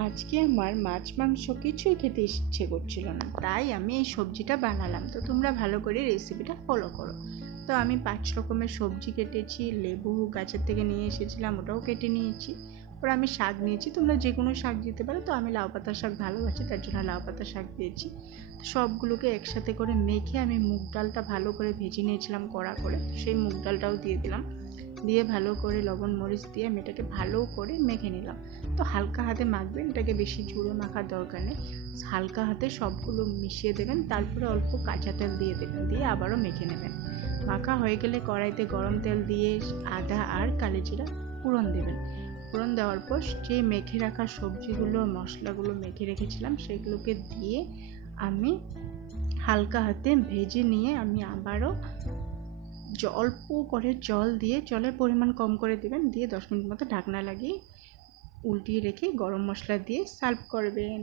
আজকে আমার মাছ মাংস কিছুই খেতে ইচ্ছে করছিল না, তাই আমি এই সবজিটা বানালাম। তো তোমরা ভালো করে রেসিপিটা ফলো করো। তো আমি 5 রকমের সবজি কেটেছি, লেবু গাছের থেকে নিয়ে এসেছিলাম, ওটাও কেটে নিয়েছি। ওর আমি শাক নিয়েছি, তোমরা যে কোনো শাক দিতে পারো। তো আমি লাউ পাতা শাক ভালোবাসি, তার জন্য লাউ পাতা শাক দিয়েছি। তো সবগুলোকে একসাথে করে মেখে আমি মুগ ডালটা ভালো করে ভেজে নিয়েছিলাম কড়া করে, সেই মুগ ডালটাও দিয়ে দিলাম। দিয়ে ভালো করে লবণ মরিচ দিয়ে আমি এটাকে ভালো করে মেখে নিলাম। তো হালকা হাতে মাখবেন, এটাকে বেশি জুড়ে মাখার দরকার নেই। হালকা হাতে সবগুলো মিশিয়ে দেবেন, তারপরে অল্প কাঁচা তেল দিয়ে দেবেন, দিয়ে আবারও মেখে নেবেন। মাখা হয়ে গেলে কড়াইতে গরম তেল দিয়ে আদা আর কালিজিরা ফোড়ন দেবেন। ফোড়ন দেওয়ার পর যে মেখে রাখা সবজিগুলো মশলাগুলো মেখে রেখেছিলাম সেগুলোকে দিয়ে আমি হালকা হাতে ভেজে নিয়ে আমি আবারও অল্প করে জল দিয়ে, জলের পরিমাণ কম করে দেবেন, দিয়ে 10 মিনিট মতো ঢাকনা লাগিয়ে উল্টিয়ে রেখে গরম মশলা দিয়ে সার্ভ করবেন।